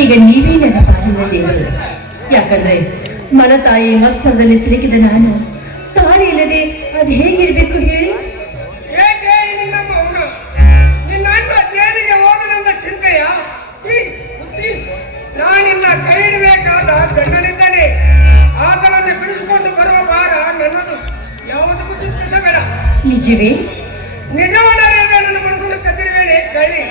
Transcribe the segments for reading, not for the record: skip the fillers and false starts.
ಈಗ ನೀವೇ ನನ್ನ ಪಾಲಿನ ದೇವರು. ಯಾಕಂದ್ರೆ ಮಲತಾಯಿ ಮತ್ಸರದಲ್ಲಿ ಸಿಲುಕಿದ ನಾನು ತಾಳಿ ಇಲ್ಲದೆ ಅದು ಹೇಗಿರ್ಬೇಕು ಹೇಳಿ? ಜೈಲಿಗೆ ಹೋದನೆಂದ ಚಿಂತೆಯ ನಾನಿನ್ನ ಕೈ ಇಡಬೇಕಾದ ಗಂಡನಿದ್ದಾನೆ. ಆತನನ್ನು ಬಿಡಿಸಿಕೊಂಡು ಬರುವ ಭಾರ ನನ್ನದು. ಯಾವುದಕ್ಕೂ ಚಿಂತಿಸಬೇಡ. ನಿಜವೇ? ನಿಜವನ್ನರೇ ನನ್ನ ಮನಸ್ಸನ್ನು ಕದ್ದಿರುವೇನೆ ಕಳ್ಳಿ.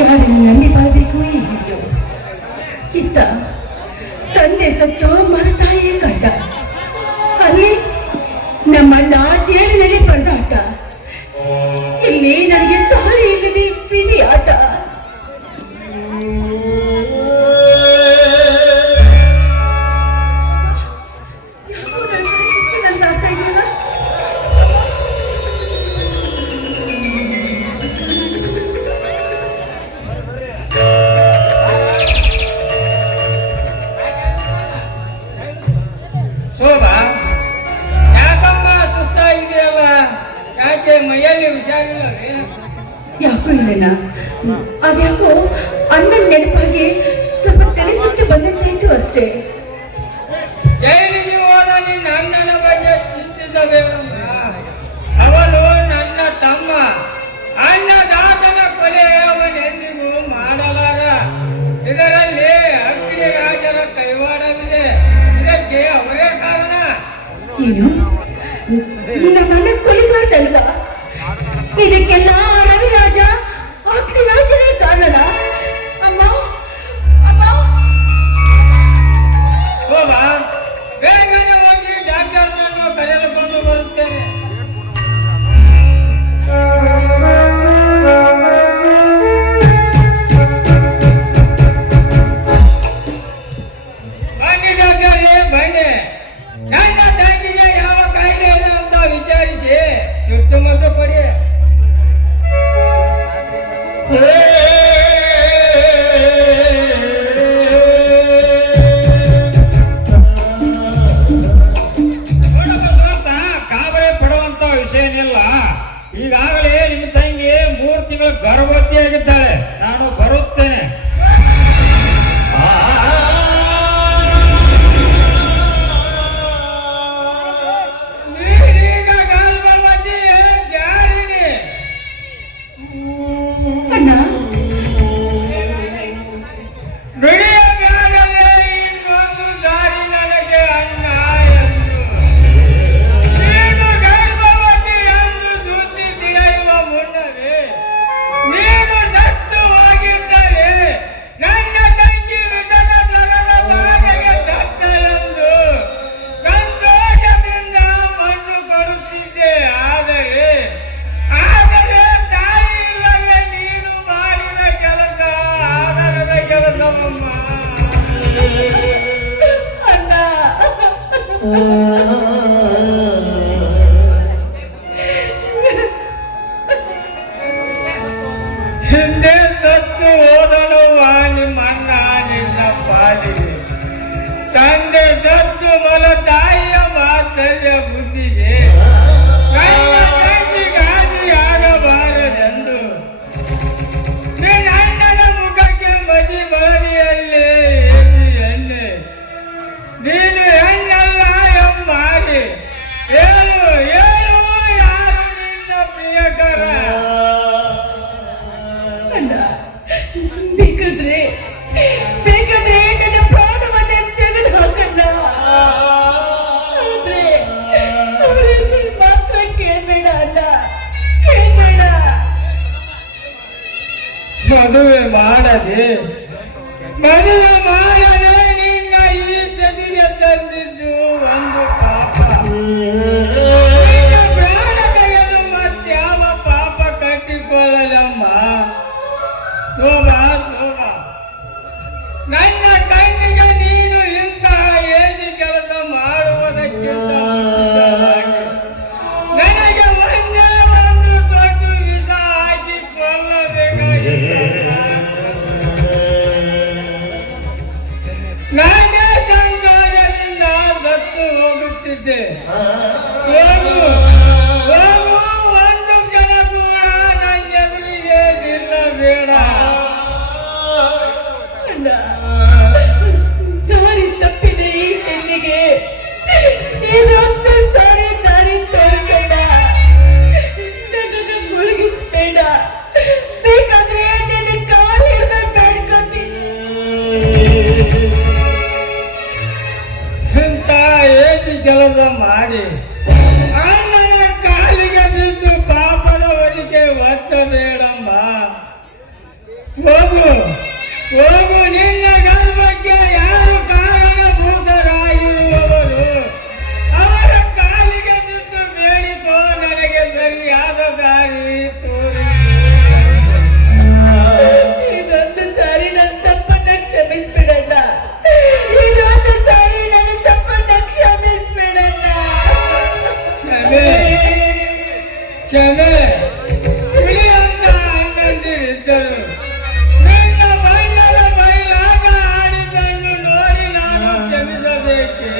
ಯಾರನ್ನು ನಂಬಿ ಬಾಳಬೇಕು ಈ ಹೆಣ್ಣು? ಇತ್ತ ತಂದೆ ಸತ್ತು ಮರತಾಯಿಯೇ ಕಂಡ, ಅಲ್ಲಿ ನಮ್ಮಣ್ಣ ಜೈಲಿನಲ್ಲಿ ಪರದಾಟ, ಇಲ್ಲಿ ನನಗೆ ತಾಳಿ ಇಲ್ಲದೆ ಬೀದಿ ಆಟ. ಮೈಯಲ್ಲಿ ಹುಷಾರಿಲ್ಲವೇ? ಯಾಕೋ ಇಲ್ಲಣ್ಣ, ಅದ್ಯಾಕೋ ಅಣ್ಣನ ನೆನಪಾಗಿ ಸ್ವಲ್ಪ ತಲೆ ಸುತ್ತಿ ಬಂದಂತಾಯ್ತು ಅಷ್ಟೇ. ಜೈಲಿಗೆ ಹೋದ ನಿನ್ನ ಅಣ್ಣನ ಬಗ್ಗೆ ಚಿಂತಿಸಬೇಕಮ್ಮ. ಅವನು ನನ್ನ ತಮ್ಮ. ಅನ್ನದಾತನ ಕೊಲೆ ಅವನೆಂದಿಗೂ ಮಾಡಲಾರ. ಇದರಲ್ಲಿ ಅಗ್ನಿ ರಾಜರ ಕೈವಾಡವಿದೆ. ಇದಕ್ಕೆ ಅವರೇ ಕಾರಣ. ಏನು ನಮ್ಮಣ್ಣ ಕೊಲೆಗಾರನಲ್ಲ? ಇದಕ್ಕೆಲ್ಲ ರವಿರಾಜ ಅಗ್ನಿರಾಜನೇ ಕಾರಣ. ಅಮ್ಮ ಅಮ್ಮ, ಬೇಗನೆ ಹೋಗಿ ಡಾಕ್ಟರ್ನನ್ನು ಕರೆದುಕೊಂಡು ಬರುತ್ತೇನೆ. ಬನ್ನಿ ಡಾಕ್ಟರೇ, ಬನ್ನಿ. ನನ್ನ ತಂಗಿಗೆ ಯಾವ ಕಾಯಿಲೆ ಇದೆ ಅಂತ ವಿಚಾರಿಸಿ ಚುಚ್ಚುಮದ್ದು ಕೊಡಿ. ತಿಂಗಳು ಗರ್ಭವತಿಯಾಗಿದ್ದಾಳೆ. ನಾನು ಬರುತ್ತೇನೆ. ನೀನೀಗ ಗರ್ಭವತಿ ಜಾರಿನಿ. ಅಣ್ಣ ನುಡಿಯ ಮ್ಯಾಗಲೇ ಇನ್ನೊಂದು ದಾರಿ ನನಗೆ ಅಣ್ಣ ಎಂದು. ನೀನು ಗರ್ಭವತಿ ಎಂದು ಸುದ್ದಿ ತಿಳಿಯುವ ಮುನ್ನವೇ ನೀನು ಸತ್ತು ಹೋಗಿದ್ದರೆ ನನ್ನ ತಂಗಿ ನಿಧನ ಸರಳ ಬಾಧೆಗೆ ಸತ್ತಲೆಂದು ಸಂತೋಷದಿಂದ ಮಣ್ಣು ಕೊಡುತ್ತಿದ್ದೆ. ಆದರೆ ತಾಯಿ ಇಲ್ಲವೇ ನೀನು ಮಾಡಿದ ಕೆಲಸ ಆದರದ ಕೆಲಸವಮ್ಮ. ಅಣ್ಣ ಹಿಂದೆ ಸತ್ತು ಹೋದಳುವ ನಿಮ್ಮ ಅಣ್ಣ ನಿನ್ನ ಪಾಲಿಗೆ, ತಂದೆ ಸತ್ತು ಮೊಲ ತಾಯಿಯ ಮಾತ್ಸರ್ಯ ಬುದ್ಧಿಗೆ ನನ್ನ ತಂಗಿ ಗಾಸಿ ಆಗಬಾರದೆಂದು ನಿನ್ನ ಅಣ್ಣನ ಮುಖಕ್ಕೆ ಮಸಿ ಬಳಿಯಲ್ಲಿ ಏಸಿ ಎಣ್ಣೆ. ನೀನು ಹೆಣ್ಣಲ್ಲ ಎಂಬಾರಿ ಹೇಳು ಹೇಳು, ಯಾರು ನಿನ್ನ ಪ್ರಿಯಕರ? ಅಣ್ಣ ಬೇಕಾದ್ರೆ ನನ್ನ ಪ್ರಾಣವನ್ನೇ ತೆಗೆದು ಹಾಕಣ್ಣ. ಆದ್ರೆ ಅವ್ರ ಹೆಸರು ಮಾತ್ರ ಕೇಳ್ಬೇಡ ಅಣ್ಣ, ಕೇಳ್ಬೇಡ. ಮದುವೆ ಮಾಡದೆ ನಿನ್ನ ಈ ಸ್ಥಿತಿಗೆ ತಂದಿದ್ದು ಒಂದು ಪಾಪ. ನಿನ್ನ ಪ್ರಾಣ ತೆಗೆದು ಮತ್ಯಾವ ಪಾಪ ಕಟ್ಟಿಕೊಳ್ಳಲಮ್ಮ. ಶೋಭಾ ನನ್ನ ಕಣ್ಣಿಗೆ ನೀನು ಇಂತಹ ಏಸಿ ಕೆಲಸ ಮಾಡುವುದಕ್ಕಿಂತ ಮುಂಚಿತವಾಗಿ ನನಗೆ ಒಂದೇ ಒಂದು ದೊಡ್ಡ ವಿಷ ಹಾಕಿ ಕೊಲ್ಲಬೇಕಾಗಿತ್ತು. ನಾನೇ ಸಂತೋಷದಿಂದ ಸತ್ತು ಹೋಗುತ್ತಿದ್ದೆ. ಹೋಗು ಹೋಗು, ಒಂದು ಕ್ಷಣ ಕೂಡ ನನ್ನ ಎದುರಿಗೆ ನಿಲ್ಲಬೇಡ. ಅಣ್ಣ ದಾರಿ ತಪ್ಪಿದೆ ಈ ಹೆಣ್ಣಿಗೆ, ಇದೊಂದು ಸಾರಿ ದಾರಿ ತೋರಿಸಬೇಡ. ನನ್ನನ್ನು ಮುಳುಗಿಸ್ಬೇಡ. ಬೇಕಾದ್ರೆ ನಿನ್ನ ಕಾಲು ಹಿಡಿದು ಬೇಡ್ಕೊತೀನಿ. ಇಂಥ ಏಸಿ ಕೆಲಸ ಮಾಡಿ ಅಣ್ಣನ ಕಾಲಿಗೆ ಬಿದ್ದು ಪಾಪದ ಹೊಲಿಗೆ ಒತ್ತಬೇಡಮ್ಮ. ಹೋಗು ಹೋಗು, ನಿನ್ನ ಗರ್ಭಕ್ಕೆ ಯಾರು ಕಾರಣಭೂತರಾಗಿರುವವರು ಅವರ ಕಾಲಿಗೆ ಬಿದ್ದು ಬೇಡಿಕೋ, ನನಗೆ ಸರಿಯಾದ ದಾರಿ ತೋರಿ. ಇದೊಂದು ಸಾರಿ ನನ್ನ ತಪ್ಪನ್ನ ಕ್ಷಮಿಸ್ಬಿಡಣ್ಣ. ಇದೊಂದು ಸಾರಿ ನನ್ನ ತಪ್ಪನ್ನ ಕ್ಷಮಿಸ್ಬಿಡಣ್ಣ. ಕ್ಷಮೆ ಕ್ಷಮೆ ಪ್ರಿಯಂತ ಅಣ್ಣಂದಿರಿದ್ದರು. ನಿನ್ನ ಬಣ್ಣದ ಬಯಲಾಗ ಆಡಿದ್ದನ್ನು ನೋಡಿ ನಾನು ಕ್ಷಮಿಸಬೇಕೆ?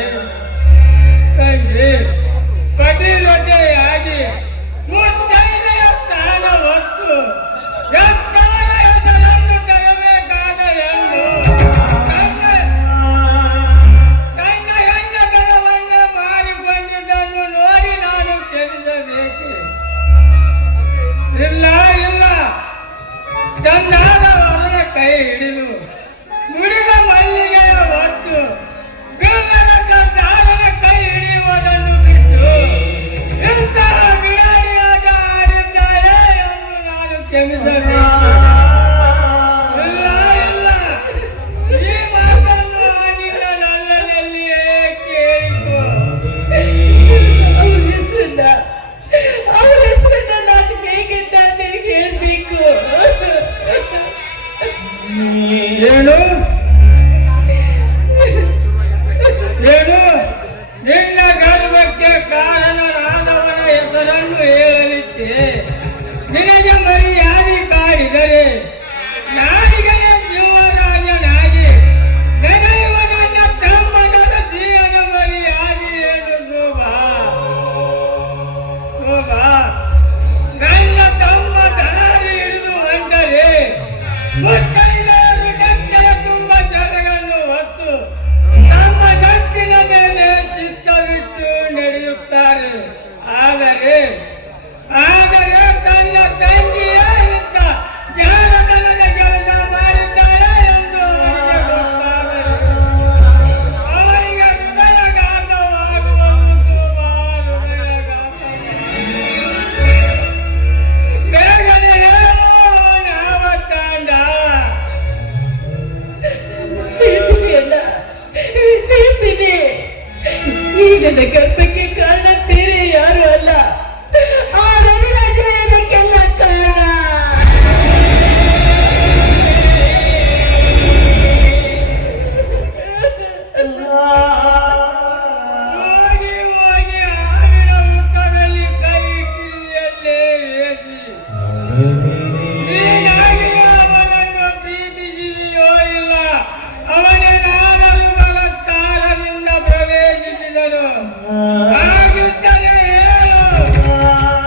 ತಂಗಿ ಪತಿರತೆಯಾಗಿ ಮುತ್ತೈದೆಯ ಸ್ಥಾನ ಹೊತ್ತು ಎತ್ತಾದ ಹೆಸರನ್ನು ತರಬೇಕಾದ ಹೆಣ್ಣು ತನ್ನ ಹೆಣ್ಣತನವನ್ನೇ ಮಾರಿಕೊಂಡಿದ್ದನ್ನು ನೋಡಿ ನಾನು ಕ್ಷಮಿಸಬೇಕೆ? ಇಲ್ಲ ಇಲ್ಲ, ಚಂದಾದವರ ಕೈ ಹಿಡಿದು ನುಡಿದ ಮಲ್ಲಿಗೆಯ ಹೊತ್ತು ಗಂಗನ ಸಂತಾನದ ಕೈ ಹಿಡಿಯುವುದನ್ನು ಬಿಟ್ಟು ಇಂತಹ ಬಿಡಾಡಿಯಾಗ ಆಡಿದ್ದಾರೆ ಎಂದು ನಾನು ಕ್ಷಮಿಸಬೇಕು. ಇಲ್ಲ ಇಲ್ಲ, ಈ ಮಾತನ್ನು ನಿನ್ನ ನಲ್ಲನಲ್ಲಿಯೇ ಕೇಳಿಕೋ. ಅವ್ರ ಹೆಸರನ್ನ ನಾನು ಹೇಗೆ ಹೇಳ್ಬೇಕು? ಏನು ಏನು ನಿನ್ನ ಗರ್ಭಕ್ಕೆ ಕಾರಣರಾದವನ ಹೆಸರನ್ನು ಹೇಳಲಿಕ್ಕೆ ನಿನಗೆ ಮರ್ಯಾದೆ ಕಾಡಿದರೆ ಮುತ್ತೈದೆಯರು ಡಕ್ಕೆಯ ತುಂಬ ಸೆರಗನ್ನು ಹೊತ್ತು ತಮ್ಮ ನಟ್ಟಿನ ಮೇಲೆ ಚಿತ್ತವಿಟ್ಟು ನಡೆಯುತ್ತಾರೆ. ಆದರೆ ತನ್ನ ತಂಗಿಯ ಇಂಥ ಜಾಣತನದ ಕೆಲಸ ಮಾಡಿದ್ದಾಳೆ ಎಂದು ಅವರಿಗೆ ಗೊತ್ತಾದರೆ ಅವರಿಗೆ ಹೃದಯಘಾತವಾಗುವುದು ಸುಮಾರು ಬೆಳಗನೆ ಯಾವ ತಾಂಡ ಹೇಳ್ತೀನಿ ಅಲ್ಲ, ಹೇಳ್ತೀನಿ. ಈ ನನ್ನ ಗರ್ಭಕ್ಕೆ ಕಾರಣ ಬೇರೆ ಯಾರು ಅಲ್ಲ, ಆ ರವಿರಾಜನೇ ಇದಕ್ಕೆಲ್ಲ ಕಾರಣ. ಹೋಗಿ ಹೋಗಿ ಹಾವಿನ ಮುಖದಲ್ಲಿ ಕೈ ಇಟ್ಟಿಯಲ್ಲೇ ವೇಸಿ ನೀನಾಗಿಯೂ ಅವನನ್ನು ಪ್ರೀತಿಸಿದೆಯೋ ಇಲ್ಲ, ಅವನೇನಾದರೂ ಬಲತ್ಕಾರದಿಂದ ಪ್ರವೇಶಿಸಿದನು. ಹಾಗಿದ್ದರೆ ಹೇಳು,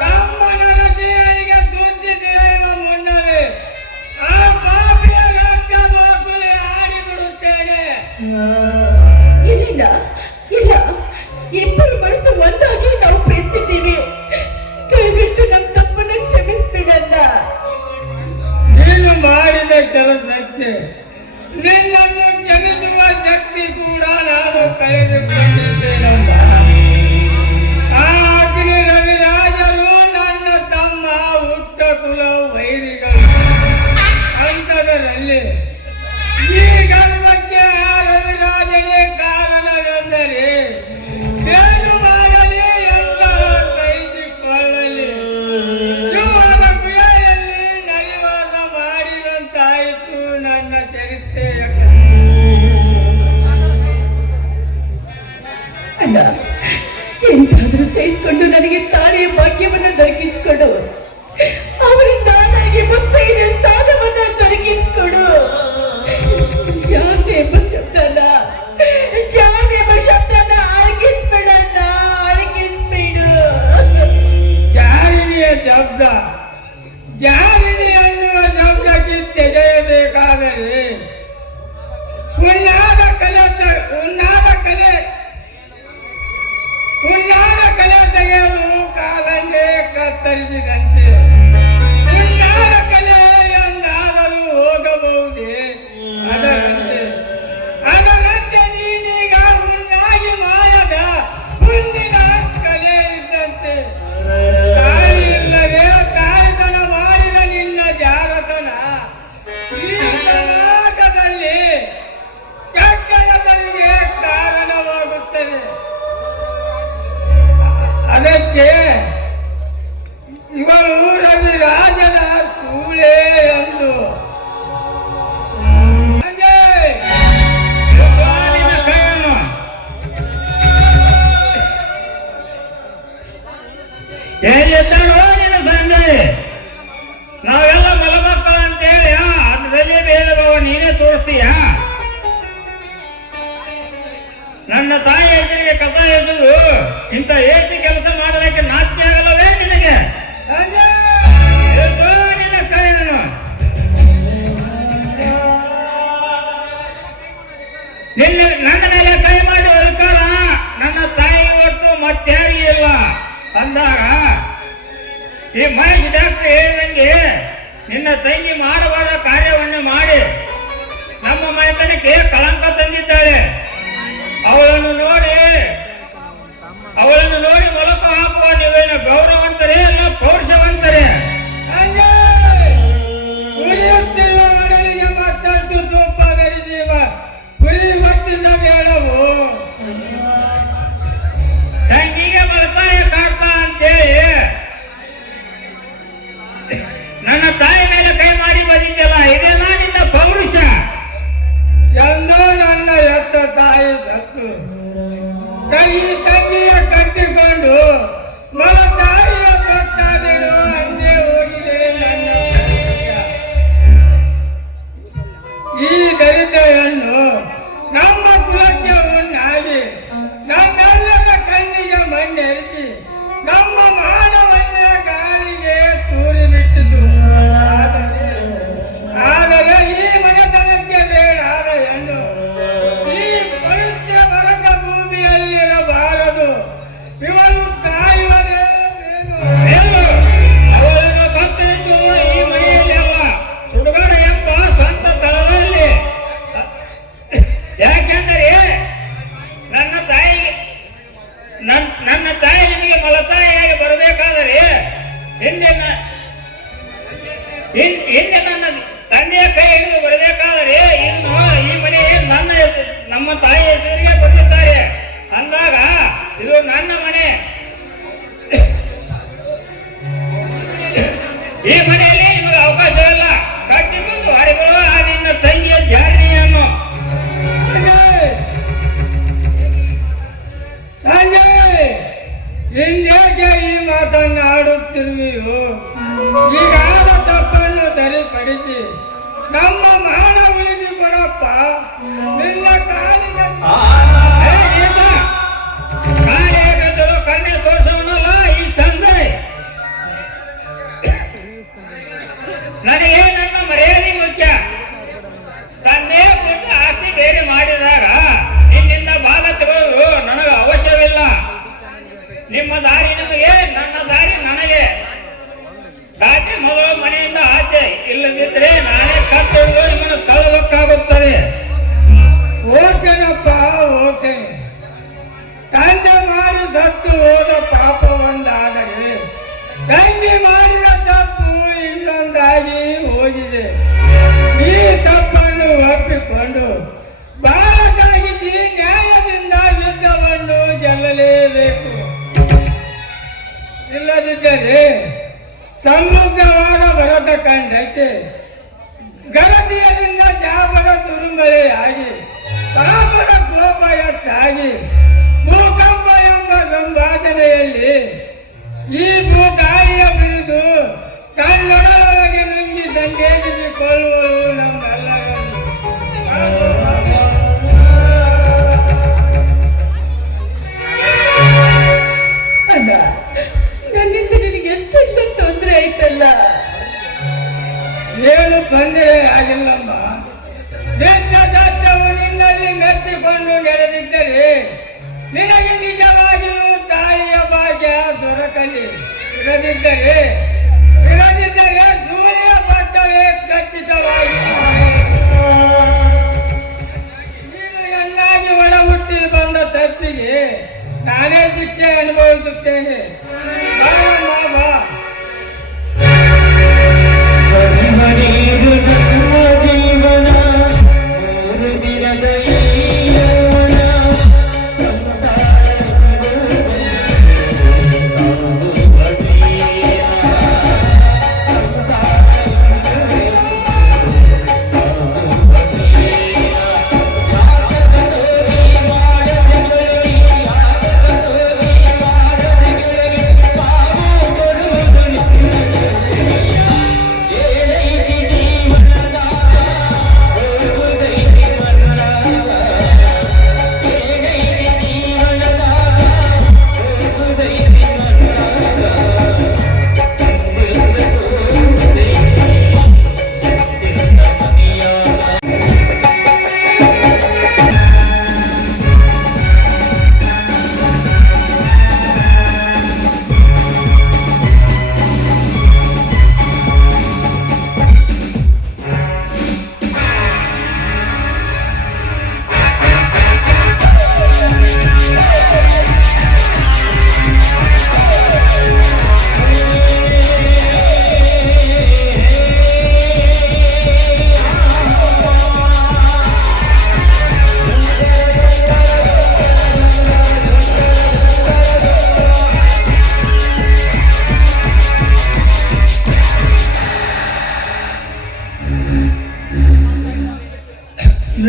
ತಮ್ಮ ನರಸಿಂಹನಿಗೆ ಸುದ್ದಿ ತಿಳಿಯುವ ಮುನ್ನವೇ ಆ ಪಾಪಿಯ ರಕ್ತ ಬಾಕುಲಿ ಆಡಿಬಿಡುತ್ತೇನೆ. ಇಲ್ಲಿಂದ ಇಲ್ಲ, ಇಬ್ಬರು ಮನಸ್ಸು ಒಂದಾಗಿ ನಾವು ಪ್ರೀತಿಸಿದ್ದೀವಿ. ದಯವಿಟ್ಟು ನಮ್ಮ ತಪ್ಪನ್ನು ಕ್ಷಮಿಸ್ಬಿಡಲ್ಲ. ನೀನು ಮಾಡಿದ ಕೆಲಸಕ್ಕೆ ನಿನ್ನನ್ನು ಕ್ಷಮಿಸುವ ಶಕ್ತಿ ಕೂಡ ನಾನು ಕಳೆದುಕೊಂಡಿದ್ದೇನಮ್ಮ. ಆ ಅಗ್ನಿ ರವಿರಾಜರು ನನ್ನ ತಮ್ಮ ಹುಟ್ಟ ಕುಲ ವೈರಿಗಳು. ಅಂಥದರಲ್ಲಿ ಈ ಗರ್ಭಕ್ಕೆ ಆ ರವಿರಾಜನೇ ಕಾರಣವೆಂದರೆ ಏನು ಮಾಡಲಿ ಎಂತಹ ಸಹಿಸಿಕೊಳ್ಳಲಿ. ಜೀವನ ಗುಹೆಯಲ್ಲಿ ನರಿವಾಸ ಮಾಡಿದಂತಾಯಿತು ನನ್ನ ಚರಿತ್ರೆಯ ಅಲ್ಲ, ಎಂತಾದ್ರೂ ಸಹಿಸಿಕೊಂಡು ನನಗೆ ತಾಳಿಯ ಭಾಗ್ಯವನ್ನು ದೊರಕಿಸಿಕೊಡು. ಅವರಿಂದ ನನಗೆ ಮುತ್ತೈದೆ ಸ್ಥಾನವನ್ನು ದೊರಕಿಸಿಕೊಡು. ಜಾನ್ ಎಂಬ ಶಬ್ದನ ಅಡಗಿಸ್ಬೇಡಣ್ಣ, ಅಡಗಿಸ್ಬೇಡು. ಜಾರಿನಿಯ ಶಬ್ದ, ಜಾರಿನಿ ಅನ್ನುವ ಶಬ್ದಕ್ಕೆ ತೆಗೆಯಬೇಕಾದರೆ ಉನ್ನಾದ ಕಲೆ ತೆಗೆಯಲು ಕಾಲನ್ನೇ ಕತ್ತರಿಸಿದಂತೆ. ಉನ್ನಾದ ಕಲೆ ಎಂದಾದರೂ ಹೋಗಬಹುದೇ? ಅದರಂತೆ ನೀನೀಗ ಹುಣ್ಣಾಗಿ ಮಾಯದ ಹುಣ್ಣಿನ ಕಲೆ ಇದ್ದಂತೆ. ತಾಯಿ ಇಲ್ಲದೆ ತಾಯ್ತನ ಮಾಡಿದ ನಿನ್ನ ಜಾರತನ ಈ ಕರ್ನಾಟಕದಲ್ಲಿ ಕೆಟ್ಟದರಿಗೆ ಕಾರಣವಾಗುತ್ತದೆ. ಅದಕ್ಕೆ ಇವರು ರವಿರಾಜನ ಸೂಳೆ ಎಂದು ನಿನ್ನ ಸಂಜೆ ನಾವೆಲ್ಲ ಮಲಮಕ್ಕಳು ಅಂತೇಳಿ ಅನ್ನದಲ್ಲಿ ಭೇದ ಭಾವ ನೀನೇ ತೋರಿಸ್ತೀಯ. ನನ್ನ ತಾಯಿ ಹೆಸರಿಗೆ ಕಸ ಎಸೆದು ಇಂಥ ಏಸಿ ಕೆಲಸ ಮಾಡೋದಕ್ಕೆ ನಾಚಿಕೆ ಆಗಲ್ಲವೇ ನಿನಗೆ? ನಿನ್ನ ಕೈಯನ್ನು ನನ್ನ ಮೇಲೆ ಕೈ ಮಾಡಿ ಅಧಿಕಾರ ನನ್ನ ತಾಯಿ ಹೊತ್ತು ಮತ್ತಾರಿಗೂ ಇಲ್ಲ ಅಂದಾಗ ಈ ಮಹೇಶ್ ಡಾಕ್ಟರ್ ಹೇಳಿದಂಗೆ ನಿನ್ನ ತಂಗಿ ಮಾಡಬಾರ ಕಾರ್ಯವನ್ನು ಮಾಡಿ ನಮ್ಮ ಮನೆತನಕ್ಕೆ ಕಳಂಕ ತಂದಿದ್ದಾಳೆ. ಅವಳನ್ನು ನೋಡಿ ಮೊಲಕ ಹಾಕುವ ನೀವೇನು ಗೌರವಂತರೇ ಅಲ್ಲ ಪೌರುಷವಂತರೇ? ಉಳಿಯುತ್ತಿರುವ ಮಡಲಿಗೆ ಮತ್ತಷ್ಟು ತುಪ್ಪ ಬೆರೆಸಿ ಉರಿ ವರ್ತಿಸಬೇಡವು. ತಂಗಿಗೆ ಮಲತಾಯ ಕಾಡ್ತಾ ಅಂತೇಳಿ ನನ್ನ ತಾಯಿ ಮೇಲೆ ಕೈ ಮಾಡಿ ಬಂದಿದ್ದಲ್ಲ, ಇದೇನಾ ನಿನ್ನ ಪೌರುಷ? ಎಂದೋ ನನ್ನ ಎತ್ತ ತಾಯಿ ಸತ್ತು ತಂಗಿಯ ಕಟ್ಟಿಕೊಂಡು ಮಲ ತಾಯಿಯ ನಮ್ಮ ಮಾನ ಉಳಿಸಿ ಕೊಡಪ್ಪ ನಿನ್ನ ಕಾಲಿಗೆ ಕಾಲಿಗೆಲ್ಲರೂ ಕನ್ನೆ ತೋರಿಸವನಲ್ಲ ಈ ತಂದೆ. ನನಗೆ ನನ್ನ ಮರ್ಯಾದೆ ಮುಖ್ಯ. ತಂದೆ ಬಿಟ್ಟು ಆಸ್ತಿ ಬೇರೆ ಮಾಡಿದಾಗ ನಿನ್ನಿಂದ ಭಾಗ ತಗೋದು ನನಗೆ ಅವಶ್ಯವಿಲ್ಲ. ನಿಮ್ಮ ದಾರಿ ನಿಮಗೆ, ನನ್ನ ದಾರಿ ನನಗೆ. ದಾಟಿ ಮೊದಲು ಮನೆಯಿಂದ ಆಚೆ, ಇಲ್ಲದಿದ್ರೆ ನಾನೇ ಕತ್ತಿಡಿದು ನಿಮ್ಮನ್ನು ತಳ್ಳಬೇಕಾಗುತ್ತದೆ. ಓದ್ತೇನಪ್ಪ ಓದ್ತೇನೆ. ತಂದೆ ಮಾಡಿ ಸತ್ತು ಹೋದ ಪಾಪ ಒಂದಾದರೆ ತಂದೆ ಮಾಡಿದ ತಪ್ಪು ಇನ್ನೊಂದಾಗಿ ಹೋಗಿದೆ. ಈ ತಪ್ಪನ್ನು ಒಪ್ಪಿಕೊಂಡು ಬಾಳ ಸಾಗಿಸಿ ನ್ಯಾಯದಿಂದ ಯುದ್ಧವನ್ನು ಗೆಲ್ಲಲೇಬೇಕು. ಇಲ್ಲದಿದ್ದರೆ ಸಮೃದ್ಧವಾದ ಭರತ ಕಂಡಕ್ಕೆ ಗರತಿಯರಿಂದ ಶಾಪದ ಸುರುಮಳೆಯಾಗಿ ಪಾಪದ ಕೋಪ ಹೆಚ್ಚಾಗಿ ಭೂಕಂಪ ಎಂಬ ಸಂಭಾಷಣೆಯಲ್ಲಿ ಈ ಭೂತಾಯಿಯ ಬಿರುದು ಕಣ್ಣೊಳಗೆ ನುಂಗಿ ಸಂದೇಶಿಸಿಕೊಳ್ಳುವುದು ನಮ್ಮೆಲ್ಲರನ್ನು. ಅಣ್ಣ, ನನ್ನಿಂದ ನಿನಗೆ ಎಷ್ಟೆಲ್ಲ ತೊಂದರೆ ಆಯ್ತಲ್ಲ. ಏನು ತೊಂದರೆ ಆಗಿಲ್ಲಮ್ಮ. ಬೆಟ್ಟ ಸತ್ಯವು ನಿನ್ನಲ್ಲಿ ಮೆಚ್ಚಿಕೊಂಡು ನಡೆದಿದ್ದರೆ ನಿನಗೆ ನಿಜವಾಗಿಯೂ ತಾಯಿಯ ಭಾಗ್ಯ ದೊರಕಲಿ. ಇರದಿದ್ದರೆ ಸೂರ್ಯ ಪಟ್ಟವೇ ಖಚಿತವಾಗಿ. ನೀನು ಚೆನ್ನಾಗಿ ಒಳ ಹುಟ್ಟಿ ಬಂದ ತಪ್ಪಿಗೆ ನಾನೇ ಶಿಕ್ಷೆ ಅನುಭವಿಸುತ್ತೇನೆ. ಬಾರಮ್ಮ ಬಾ.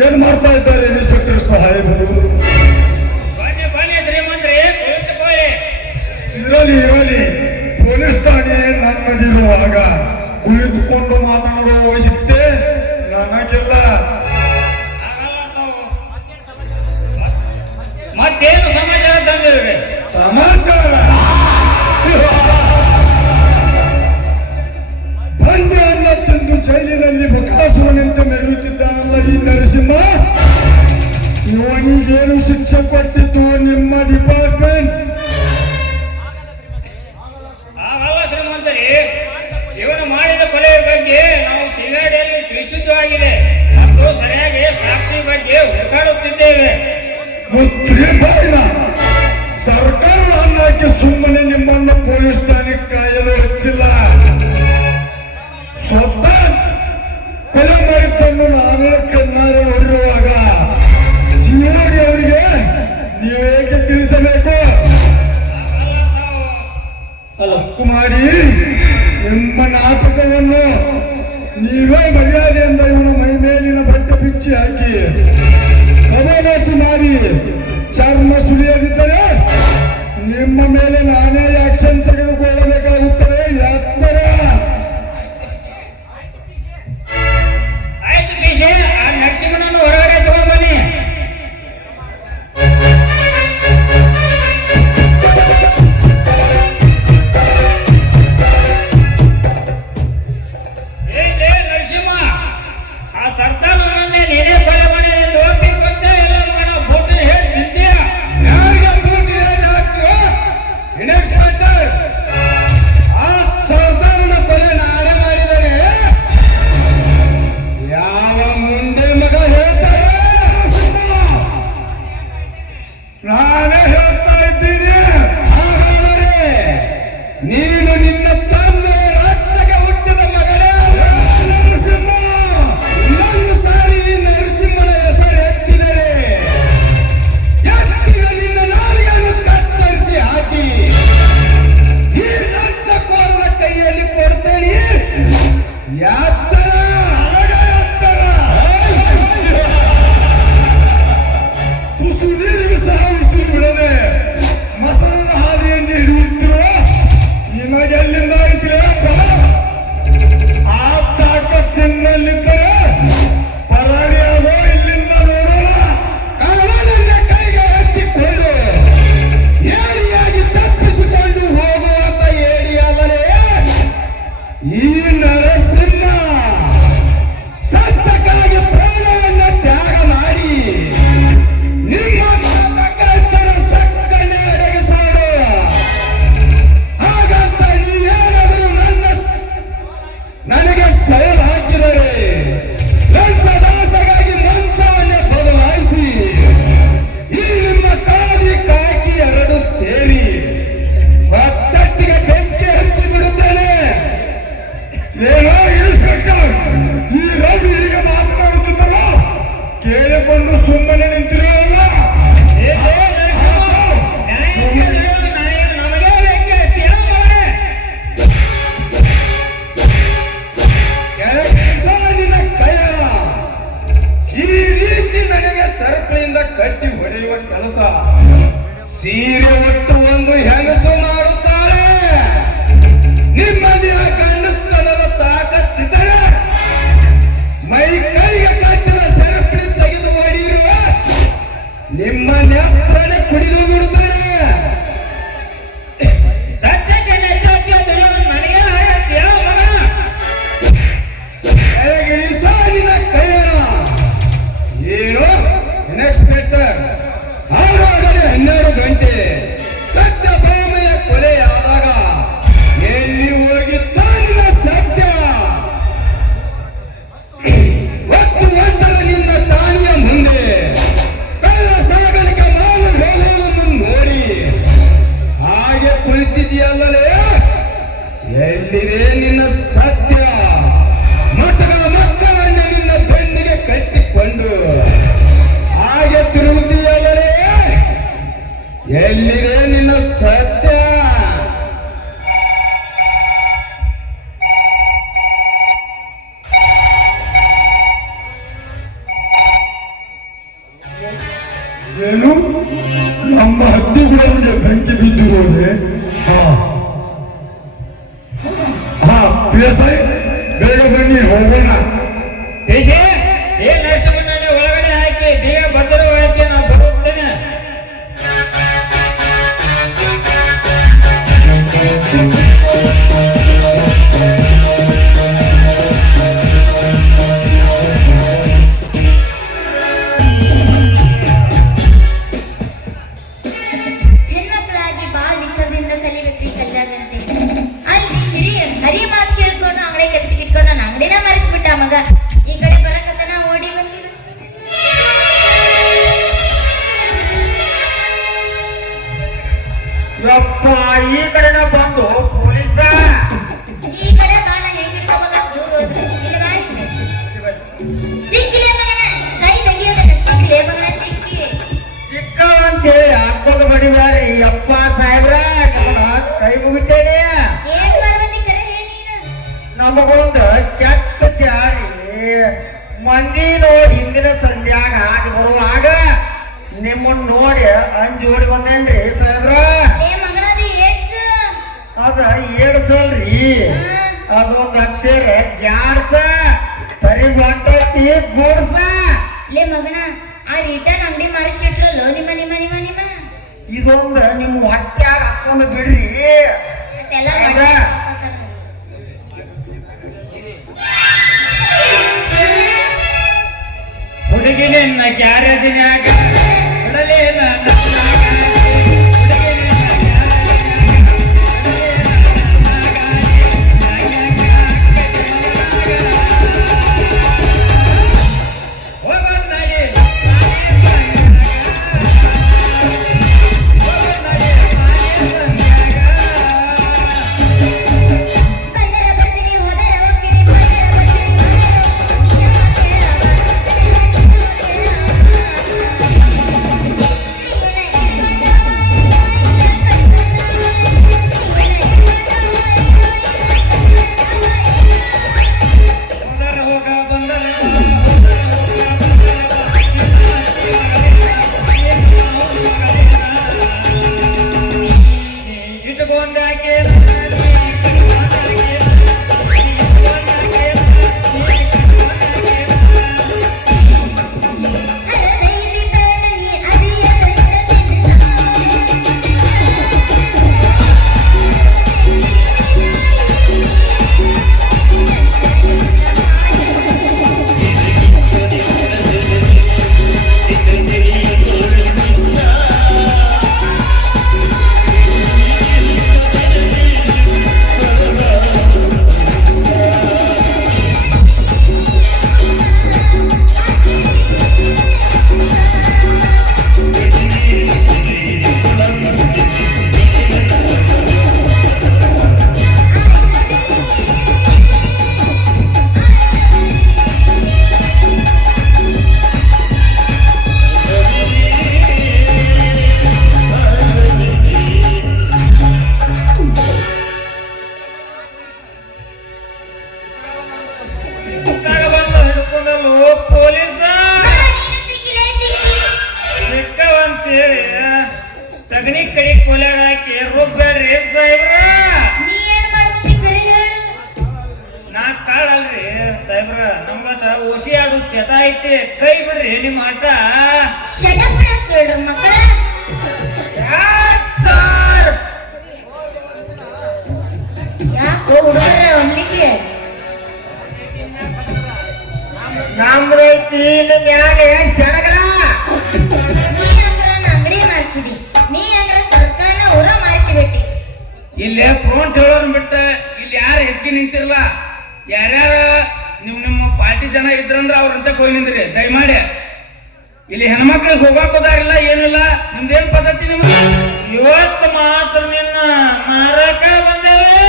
ಏನ್ ಮಾಡ್ತಾ ಇದ್ದಾರೆ ಇನ್ಸ್ಪೆಕ್ಟರ್ ಸಾಹೇಬರು? ಬನ್ನಿ ಬನ್ನಿ ಶ್ರೀಮಂತ್ರಿ, ಕುಳಿತುಕೊಳ್ಳಿ. ಇರಲಿ ಇರಲಿ, ಪೊಲೀಸ್ ಠಾಣೆ ನನ್ನದಿರುವಾಗ ಕುಳಿತುಕೊಂಡು ಮಾತನಾಡುವ ಅವಶ್ಯಕತೆ ನನಗಿಲ್ಲ. ಹಾಗಲ್ಲ ತಾವು. ಮತ್ತೇನು ಸಮಾಚಾರ ತಂದಿದ್ರಿ? ಸಮಾಚಾರ ಬಂಡೆಯನ್ನ ತಿಂದು ಜೈಲಿನಲ್ಲಿ ಬಕಾಸುರನಂತೆ ಮೆರೆಯುತ್ತಿದ್ದಾನಲ್ಲ ಈ ನರಸಿಂಹ. ಇವನಿಗೇನು ಶಿಕ್ಷೆ ಕೊಟ್ಟಿತ್ತು ನಿಮ್ಮ ಡಿಪಾರ್ಟ್ಮೆಂಟ್? ಹಾಗಲ್ಲ ಶ್ರೀಮಂತರಿ, ಇವನು ಮಾಡಿದ ಕೊಲೆಯ ಬಗ್ಗೆ ನಾವು ಸಿಐಡಿಯಲ್ಲಿ ತಿಳಿಸಿದ್ದು ಮತ್ತು ಸರಿಯಾಗಿ ಸಾಕ್ಷಿ ಬಗ್ಗೆ ಹುಡುಕಾಡುತ್ತಿದ್ದೇವೆ. ಮುತ್ರಿಬಾಯಿನ ಸರ್ಕಾರ ಅನ್ನಕ್ಕೆ ಸುಮ್ಮನೆ ನಿಮ್ಮನ್ನು ಪೊಲೀಸ್ ಠಾಣೆ ಕಾಯಲು ಹಚ್ಚಿಲ್ಲ. ಸ್ವತಃ ಕೊಲೆ ಮಾಡಿದ್ದನ್ನು ನಾನೇ ಕಣ್ಣಾರೆ ನೋಡಿರುವಾಗ ಸಿಒಡಿ ಅವರಿಗೆ ನೀವೇಕೆ ತಿಳಿಸಬೇಕು? ಸಲಹು ಮಾಡಿ ನಿಮ್ಮ ನಾಟಕವನ್ನು ನೀವೇ ಮರ್ಯಾದೆಯಿಂದ ಇವನ ಮೈ ಮೇಲಿನ ಬಟ್ಟೆ ಬಿಚ್ಚಿ ಹಾಕಿ ಕವಲಾತಿ ಮಾಡಿ ಚರ್ಮ ಸುಲಿಯದಿದ್ದರೆ ನಿಮ್ಮ ಮೇಲೆ ನಾನೇ ಆಕ್ಷನ್ ತೆಗೆದುಕೊಳ್ಳಬೇಕಾಗುತ್ತದೆ. ಎಚ್ಚರ. ಆಯ್ತು ಕೆಲಸ ಸೀರೆ ಒಟ್ಟು ಒಂದು ಹೆಂಗಸು ಮಾಡುತ್ತಾಳೆ. ನಿಮ್ಮಲ್ಲಿ ಆ ಗಂಡಸ್ತನದ ತಾಕತ್ತಿದ್ದರೆ ಮೈ ಕೈಗೆ ಕಟ್ಟಿದ ಸರಪಳಿ ತೆಗೆದು ಹೊಡೆಯುವ ನಿಮ್ಮ ನೆಪ್ಪನೆ ಕುಡಿದು ಬಿಡುತ್ತಾಳೆ. ಸತ್ಯಕ್ಕೆ ನೆಟ್ಟೋಗ್ತಿದ್ರು ನನಗೆ ಹೇಳ್ತೀಯ ಮಗನ? ಕೆಳಗಿಳಿಸೋ ನಿನ್ನ ಕೈಯ ಏನು ಇನ್ಸ್ಪೆಕ್ಟರ್, ಆಗಾಗಲೇ 12 ಗಂಟೆ ಸತ್ಯಭಾಮೆಯ ಕೊಲೆಯಾದಾಗ ಎಲ್ಲಿ ಹೋಗಿತ್ತ ನಿನ್ನ ಸತ್ಯ? ಒತ್ತು ಗಂಟಲ ನಿನ್ನ ಠಾಣೆಯ ಮುಂದೆ ಕಳ್ಳ ಸಾಗಾಣಿಕೆ ಮಾಲು ಹೋಗುವುದನ್ನು ನೋಡಿ ಹಾಗೆ ಕುಳಿತಿದೆಯಲ್ಲಲೇ, ಎಲ್ಲಿದೆ ನಿನ್ನ ಸತ್ಯ? ಮಕ್ಕಳನ್ನ ನಿನ್ನ ಬೆನ್ನಿಗೆ ಕಟ್ಟಿಕೊಂಡು ಹಾಗೆ ತಿರುಗುತ್ತೀಯಲ್ಲೇ, ಎಲ್ಲಿದೆ ನಿನ್ನ ಸತ್ಯ? ಏನು ನಮ್ಮ ಹತ್ತಿಗುಡವರಿಗೆ ಬೆಂಕಿ ಬಿದ್ದಿರೋದೆ? ಪಿಎಸ್ಐ, ಬೇಗ ಬನ್ನಿ ಹೋಗೋಣ. ಏಷೇ ಏನ್ ನರಸಿಂಹಣ್ಣನ ಒಳಗಡೆ ಹಾಕಿ ಬೇಗ ಭದ್ರ ವಹಿಸಿ ನಾನು ಬರುತ್ತೇನೆ. ಹೆಣ್ಮಕ್ಳಾಗಿ ಬಾಳ ವಿಚಾರದಿಂದ ಕಲಿಬೇಕ್ರಿ ಕಲ್ಯಾಗಂತೆ. ಅಲ್ಲಿ ಹರಿ ಮಾತು ಕೇಳ್ಕೊಂಡು ಅಂಗಡಿ ಕೆಲ್ಸಕ್ಕೆ ಇಟ್ಕೊಂಡು ನಾನು ಅಂಗಡಿನ ಮರೆಸ್ಬಿಟ್ಟ ಮಗ. ಈ ಕಡೆ ಬರಕತ್ತನ ಓಡಿ ಬಂದಿ. ಯಪ್ಪ ಈ ಕಡೆನ ಬಂದು ಪೊಲೀಸ ಈ ಕಡೆ ಕಾಲ ಹೆಂಗಿರ್ಕೋಬೇಕಷ್ಟು ದೂರ ಹೋದ್ರೆ ಸಿಕ್ಕಿಲೆ ಮಗನ ಕೈ ತೆಗಿಯೋದ ಸಿಕ್ಕಿಲೆ ಮಗನ ಸಿಕ್ಕಿ ಸಿಕ್ಕವಂತೆ ಹಾಕೊಂಡು ಬಡಿಬ್ಯಾರಿ. ಯಪ್ಪ ಸಾಹೇಬ್ರ ಕೈ ಮುಗಿತೇನೆ. ಏನ್ ಮಾಡ್ಬಂದಿ ಕರೆ ಹೇಳೀನ? ನಮಗೊಂದು ಕೆಟ್ಟ ಚಾರಿ ಮಂದಿ ನೋಡಿ ಹಿಂದಿನ ಸಂಧ್ಯಾಗ ಆಗಿ ಬರುವಾಗ ನಿಮ್ಮನ್ನ ನೋಡಿ ಅಂಜೋಡಿ ಬಂದೇನ್ರಿ ಸಾಹೇಬ್ರ. ಏ ಮಗನದು ಏಟ್ಸ್ ಅದ ಏಡ್ಸಲ್ರಿ, ಅದೊಂದು ಅಕ್ಷರ ಜಾಡ್ಸ ತರಿ ಬಂಟೈತಿ ಗೂಡ್ಸ. ಲೇ ಮಗನ ಆ ರಿಟರ್ನ್ ಅಂಗಡಿ ಮಾಡಿಸಿಟ್ರಲ್ಲೋ ನಿಮ್ಮ ನಿಮ್ಮ ನಿಮ್ಮ ನಿಮ್ಮ ಇದೊಂದು ನಿಮ್ಮ ಹೊಟ್ಯಾಗ ಹಾಕೊಂಡು ಬಿಡ್ರಿ ಅದೆಲ್ಲ ಸಾಹೇಬ್ರ. ಹುಡುಗಿ ನಿನ್ನ ಗ್ಯಾರೇಜಿನ್ಯಾಗ ಬಿಡಲೇ ನನ್ನ ಬಂದರ ಬರ್ತೀನಿ ಹೋದರ ಹೋಗ್ತೀನಿ ಬಂದರ ಬರ್ತೀನಿ ಹೋದರ ಹೋಗ್ತೀನಿ ಸಗಣಿ ಕಡಿ ಕೊಲೆಗ ಹಾಕಿ ರುಬ್ಬೇಡ್ರಿ ಸಾಹೇಬ್ರ. ನೀ ಏನ್ ಮಾಡ್ತಿ ಕರೆ ಹೇಳು. ನಾ ಕಾಳಲ್ರಿ ಸಾಹೇಬ್ರ, ನಮ್ಗಟ ಓಸಿ ಆಡು ಚಟ ಐತಿ, ಕೈ ಬಿಡ್ರಿ ನಿಮ್ಮ ಆಟ. ಶಟಪ್ನ ಸುಳ್ಳು ಮಕ್ಕಳ. ಯಾಕೋ ಹುಡುಗರ ಒಮ್ಲಿಕ್ಕೆ ನಮ್ದೈತಿ ಇಲ್ಲಿ ಮ್ಯಾಲೆ ಸಡಗರ. ನೀ ಅಂದ್ರ ಅಂಗಡಿ ಮಾರ್ಸಿದಿ, ನೀ ಅಂದ್ರ ಸರ್ಕಾರನ ಊರ ಮಾರ್ಸಿಬಿಟ್ಟಿ. ಇಲ್ಲೇ ಫ್ರಂಟ್ ಹೇಳೋರ್ ಬಿಟ್ಟ ಇಲ್ಲಿ ಯಾರು ಹೆಚ್ಚಿಗೆ ನಿಂತಿರಲ್ಲ. ಯಾರ್ಯಾರ ನಿಮ್ಮ ಪಾರ್ಟಿ ಜನ ಇದ್ರಂದ್ರ ಅವ್ರಂತ ಹೋಗಿ ನಿಂದ್ರಿ ದಯಮಾಡಿ. ಇಲ್ಲಿ ಹೆಣ್ಮಕ್ಳಿಗೆ ಹೋಗಾಕೋದಾರಿಲ್ಲ, ಏನಿಲ್ಲ. ನಿಮ್ದೇನ್ ಪದ್ಧತಿ ನಿಮ್ದು? ಇವತ್ತು ಮಾತ್ರ ನಿನ್ನ ಮಾರಕ ಬಂದೇವೆ.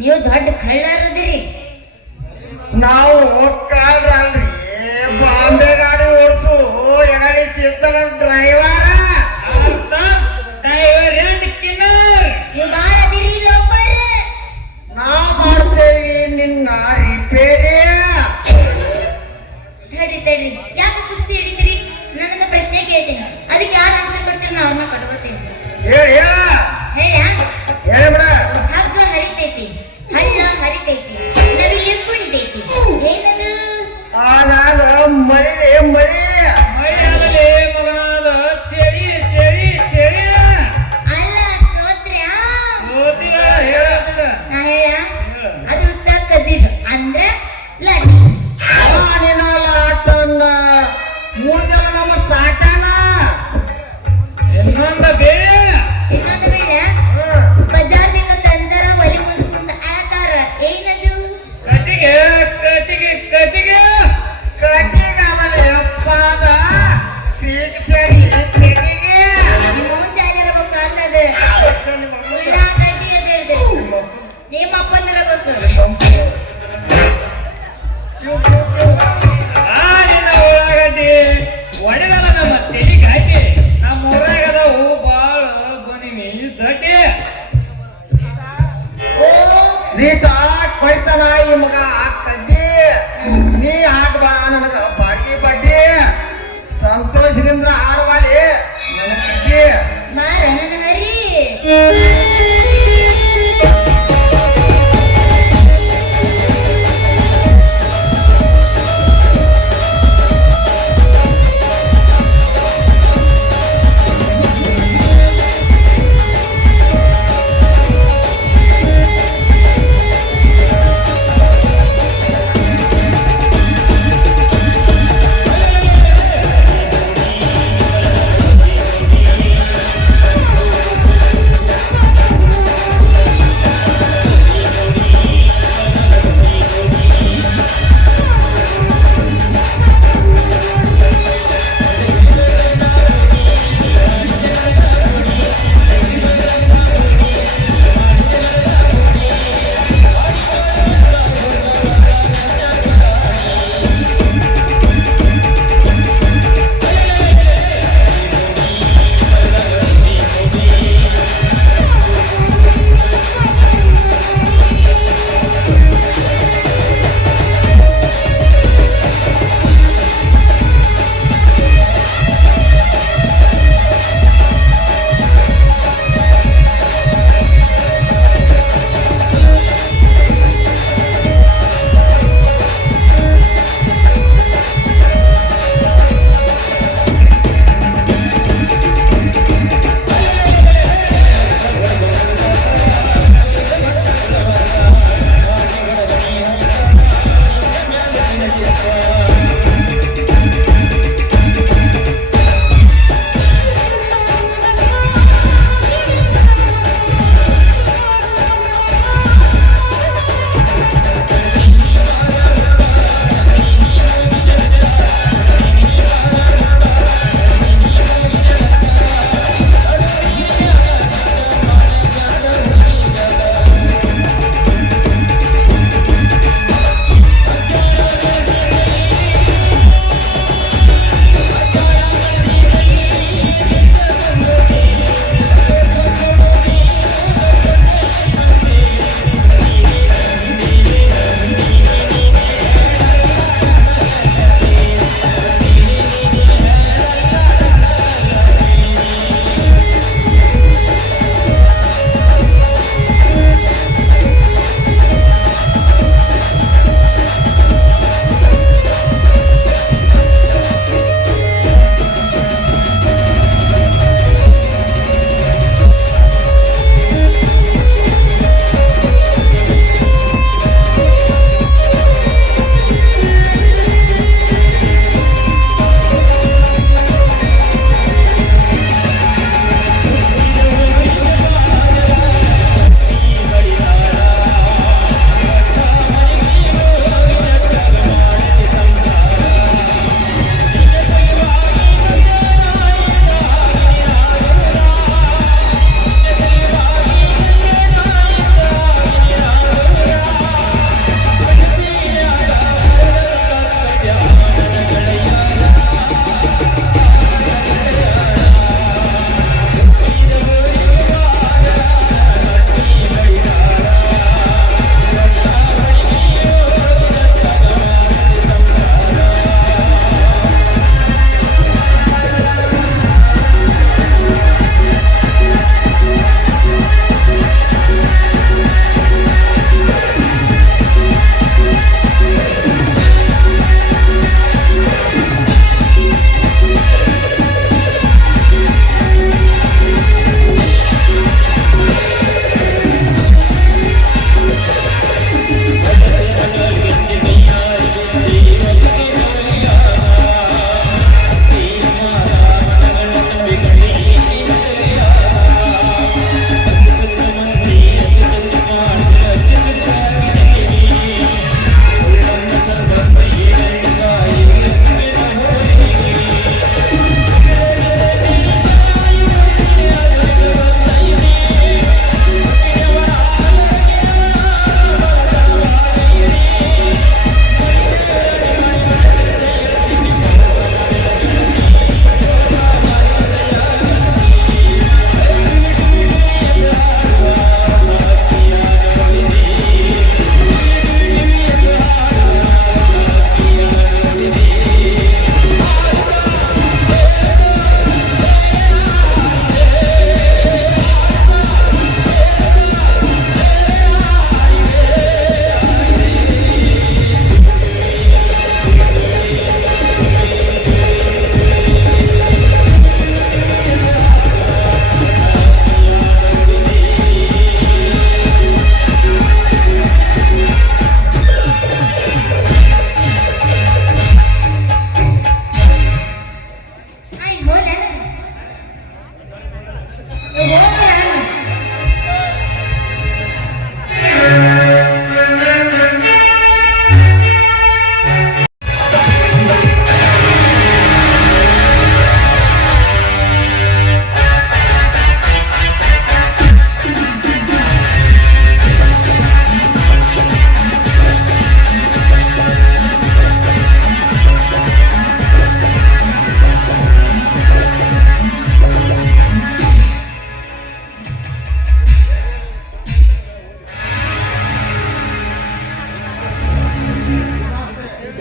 ನೀವು ದೊಡ್ಡ ಕಳ್ಳರದಿರಿ. ನಾವು ಕಾಲ್ರಲ್ರಿ, ಬಾಂಬೆ ಗಾಡಿ ಓಡಿಸು ಎಗಾಡಿ ಸಿಗ್ತಾರ ಡ್ರೈವರ. ಡ್ರೈವರ್ ಎಂಡ್ ಕಿನ್ನರ್. ನೀವು ಬಾಳ ಅದಿರಿ ಲೋಪರ್. ನಾವ್ ಮಾಡ್ತೇವಿ ನಿನ್ನ ರಿಪೇರಿ. ತಡ್ರಿ ತಡ್ರಿ, ಯಾಕೆ ಕುಸ್ತಿ ಹಿಡಿತೀರಿ? ನನ್ನೊಂದು ಪ್ರಶ್ನೆ ಕೇಳ್ತೀನಿ, ಅದಕ್ಕೆ ಯಾರು ಆನ್ಸರ್ ಕೊಡ್ತೀರಿ ನಾ ಅವ್ರನ್ನ ಕಟ್ಕೋತೀನಿ. ಹೇಳ ಹೇಳ ಹಗ್ಗ ಹರಿತೈತಿ, ಹಳ್ಳ ಹರಿತೈತಿ, ನವಿಲು ಕುಣಿತೈತಿ, ಏನದು? ಆನಾಗ ಮಳಿ ಮಳಿ ಮಳೆ ಆಗಲಿ ಮಗನಾದ ಚಳಿ ಚಳಿ ಚಳಿ. ಅಲ್ಲ ಸೋತ್ರ್ಯ. ಸೋತಿವ ಹೇಳ ಬಿಡ. ನಾ ಹೇಳ ಅದು ಉತ್ತ ಕದಿರು ಅಂದ್ರ ಲಾಟಿ. ನಿನ್ನ ಲಾಟನ್ನ ಮೂರ್ಜನ ನಮ್ಮ ಸಾಟನ. ಇನ್ನೊಂದ ಬೇರೆ. ಇನ್ನೊಂದು ಬೇಡ, ಬಜಾರ್ದಿಂದ ತಂದರ ಒಲಿ ಮುಂದ್ಕೊಂಡ್ ಅಳತಾರ, ಏನದು? ಕಟ್ಟಿಗೆ ಕಟ್ಟಿಗೆ ಕಟ್ಟಿಗೆ. ಕಟ್ಟಿಗಾಲಲ್ಲಿ ಅಪ್ಪಾದ ಪೀಕ್ಚರಿ ಕಟ್ಟಿಗೆ. ನಿಮ್ಮ ಚಾಲಿರ್ಬೇಕು ಅನ್ನದು ಉಳ್ಳಾಗಡ್ಡಿ ಅದೇಳ್ದೆ ನಿಮ್ಮ ಅಪ್ಪಂದಿರಬೇಕು. ನಿನ್ನ ಉಳ್ಳಾಗಡ್ಡಿ ಒಡೆದಲ್ಲ ನಮ್ಮ ತೆಲಿಗೆ ಹಾಕಿ. ನಮ್ಮ ಊರಾಗದವು ಬಾಳ ಬನಿಮಿ ದಡ್ಡಿ. ಓ ನೀಟ ಕೊಯ್ತಾನ ಈ ಮಗ ಕಡ್ಡಿ. ನೀ ಹಾಕ್ಬಾ ನನಗ ಬಾಡ್ಗಿ ಬಡ್ಡಿ. ಸಂತೋಷದಿಂದ ಆಡಬಾಲಿ ನನ್ನ ಕಡ್ಡಿ. ಮಾರ ನನ್ನ ಹರಿ.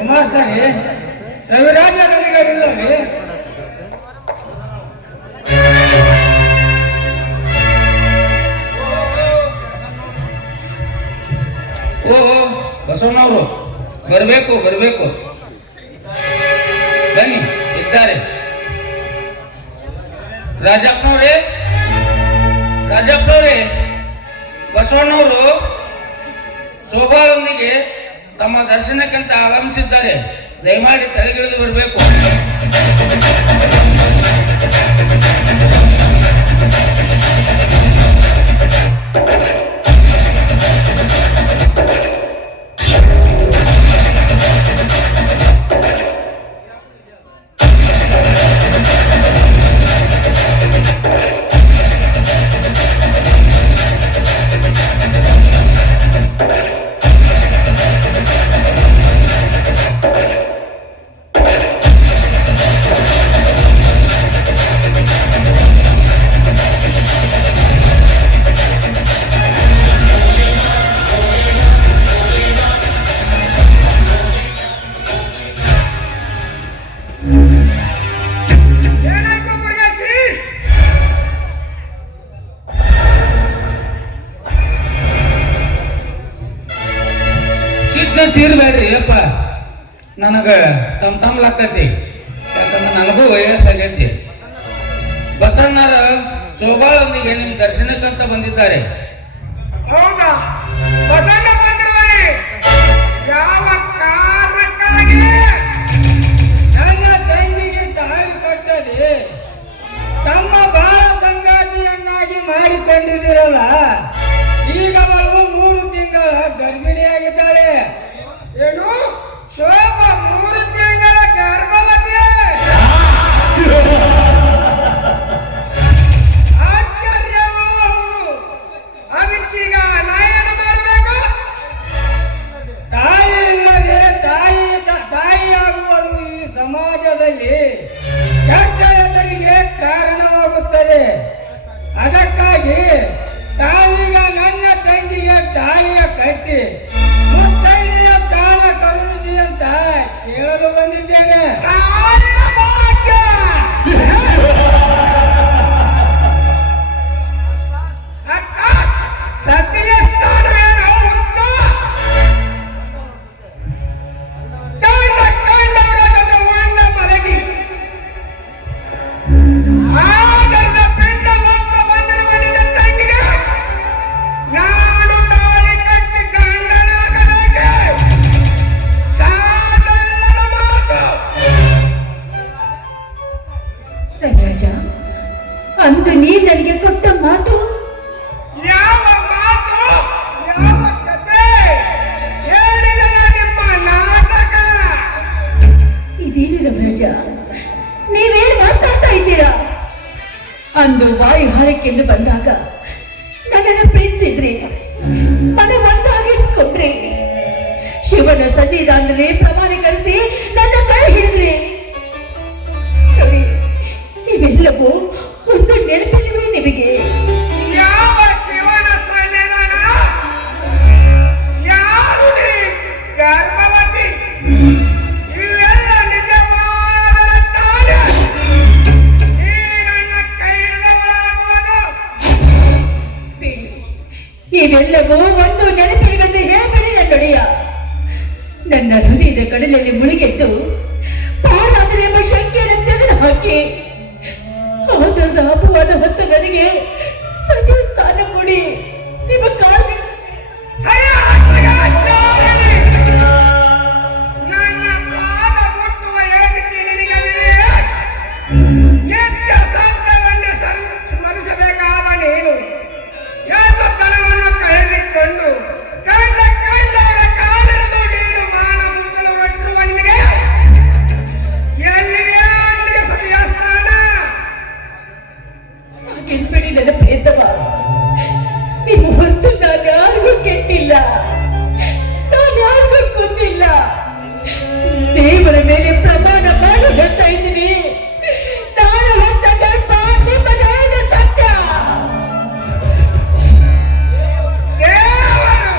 ಮಾಸ್ತರಿ ರವಿರಾಜ ಕಲಿಗಳಿಲ್ಲ ರೀ. ಓ ಬಸವಣ್ಣವರು ಬರಬೇಕು ಬರಬೇಕು, ಬನ್ನಿ ಇದ್ದಾರೆ. ರಾಜಪ್ಪನವ್ರೆ ರಾಜಪ್ಪನವ್ರೆ, ಬಸವಣ್ಣವರು ಶೋಭಾಳೊಂದಿಗೆ ತಮ್ಮ ದರ್ಶನಕ್ಕಂತ ಆಗಮಿಸಿದ್ದಾರೆ. ದಯಮಾಡಿ ತಲೆಗಿಳಿದು ಬರಬೇಕು. ಚೀರ್ಬೇಡ್ರಿ ಅಪ್ಪ, ನನಗ ತಮ್ಲಾಕತಿ, ಯಾಕಂದ್ರೆ ನನಗೂ ವಯಸ್ಸಾಗೈತಿ. ಬಸಣ್ಣರ ಶೋಭಾಳೊಂದಿಗೆ ನಿಮ್ ದರ್ಶನಕ್ಕಂತ ಬಂದಿದ್ದಾರೆ. ಹೌದಾ? ಬಸಣ್ಣ ಬಂದಿರುವರೆ ಯಾವ ಕಾರಣಕ್ಕಾಗಿ ನನ್ನ ತಂಗಿಗೆ ತಾಳಿ ಕಟ್ಟದೆ ತಮ್ಮ ಬಾಳ ಸಂಗಾತಿಯನ್ನಾಗಿ ಮಾಡಿಕೊಂಡಿದ್ದೀರಲ್ಲ, ಈಗ ಅವಳು 3 ತಿಂಗಳ ಗರ್ಭಿಣಿಯಾಗಿದ್ದಾಳೆ. ಏನು? ಶೋಭ 3 ತಿಂಗಳ ಗರ್ಭವತಿ? ಆಶ್ಚರ್ಯವೂ ಹೌದು. ಅದಕ್ಕೀಗ ನಾ ಏನು ಮಾಡಬೇಕು? ತಾಯಿ ಇಲ್ಲದೆ ತಾಯಿಯಾಗುವುದು ಈ ಸಮಾಜದಲ್ಲಿ ಕೆಟ್ಟ ಹೆಸರಿಗೆ ಕಾರಣವಾಗುತ್ತದೆ. ಅದಕ್ಕಾಗಿ ತಾವೀಗ ನನ್ನ ತಂಗಿಗೆ ತಾಳಿಯ ಕಟ್ಟಿ ಮುತ್ತೈದೆಯ ದಾನ ಕರುಣಿಸಿ ಅಂತ ಕೇಳಲು ಬಂದಿದ್ದೇನೆ. ಸತಿಯ ಸ್ಥಾನವೇನೋ ಹುಚ್ಚು. ಕಂಡವರ ಜೊತೆ ಉಳ್ಳ ಮಲಗಿ ಆದರದ ಪಿಂಡ ಹೊತ್ತು ಬಂದಿರುವ ನಿನ್ನ ತಂಗಿಗೆ ನಾನು ತಾಳಿ ಕಟ್ಟಿ ಗಂಡನಾಗಬೇಕೆ? ಸಾಧಲ್ಲದ ಮಾತು. ರವಿರಾಜ, ಅಂದು ನೀವ್ ನನಗೆ ಕೊಟ್ಟ ಮಾತು ಯಾವ ಮಾತು? ಯಾವ ಕತೆ? ಹೇಳಿದ ನಿಮ್ಮ ನಾಟಕ. ಇದೇನು ರವಿರಾಜ, ನೀವೇನು ಮಾತಾಡ್ತಾ ಇದ್ದೀರಾ? ಅಂದು ವಾಯುಹಾರಕ್ಕೆಂದು ಬಂದಾಗ ನನ್ನನ್ನು ಪ್ರೀತಿಸಿದ್ರಿ, ಮನ ಒಂದಾಗಿಸ್ಕೊಂಡ್ರಿ, ಶಿವನ ಸನ್ನಿಧಾನದಲ್ಲಿ ಪ್ರಮಾಣೀಕರಿಸಿ ನನ್ನ ಕೈ ಹಿಡಿದ್ರಿ. ರವಿ, ಇವೆಲ್ಲವೂ ಒಂದು ನೆನಪಿಲ್ವೇ ನಿಮಗೆ? ಯಾವ ಶಿವನ ಸನ್ನಿಧಾನ? ಯಾರು ನೀ ಗರ್ಭವತಿ? ಇವೆಲ್ಲ ನಿಜವಾದ ತಾನೆ? ನೀ ನನ್ನ ಕೈ ಹಿಡಿದವಳಾಗುವುದು? ಬೇಡಿ, ಇವೆಲ್ಲವೂ ಒಂದು ನೆನಪಿರುವೆಂದು ಹೇಳಬೇಡಿ ನನ್ನೊಡೆಯ. ನನ್ನ ಹೃದಯದ ಕಡಲಲ್ಲಿ ಮುಳುಗೆದ್ದು ಪಾರಾದರೆ ಎಂಬ ಶಂಕೆಯನ್ನು ತೆಗೆದು ಹಾಕಿ ಆದರದ ಅಪವಾದ ಹೊತ್ತ ನನಗೆ ಸತ್ಯ ಸ್ಥಾನ ಕೊಡಿ. ನಿಮ್ಮ ಕಾಲ ನನ್ನ ಪಾದ ಮುಟ್ಟುವ ಯೋಗ್ಯತೆ ನಿನಗಲ್ಲಿದೆ. ನಿತ್ಯ ಸಂತವನ್ನು ಸ್ಮರಿಸಬೇಕಾದ ನೀನು ತನವನ್ನು ಕಳೆದುಕೊಂಡು ಕಂಡವರ ಕಾಲಿಡಿದು ನೀನು ಮಾನ ಮುಟ್ಟಲು ಹೊರಟಿರುವ ನಿನಗೆ ಎಲ್ಲಿದೆ ನಿನಗೆ ಸತಿಯ ಸ್ಥಾನ? ಹಾಗೆನ್ಬೇಡಿ ನನ್ನ ಪ್ರಿಯತಮ, ನಿಮ್ಮ ಹೊರತು ನಾನು ಯಾರಿಗೂ ಕೆಟ್ಟಿಲ್ಲ, ನಾನು ಯಾರಿಗೂ ಕೊಂದಿಲ್ಲ. ದೇವರ ಮೇಲೆ ಪ್ರಮಾಣ ಮಾಡಿ ಹೇಳ್ತಾ ಇದ್ದೀನಿ, ನಾನು ಹೊತ್ತ ಗರ್ಭ ನಿಮ್ಮ ದಯದ ಸತ್ಯ. ದೇವರು